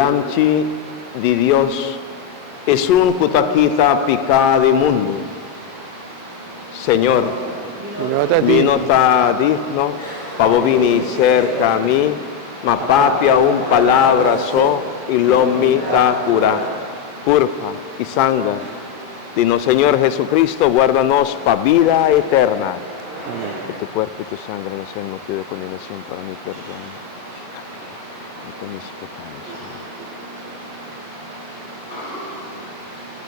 Lanci di Dios es un putakita pica di mundo. Señor, vino ta digno, pavovini cerca a mí, ma papia un palabra so y lo mi ta cura, purfa y sanga. Dino, Señor Jesucristo, guárdanos pa vida eterna. Que tu cuerpo y tu sangre no sean motivo de condenación para mi perdón y con mis pecados.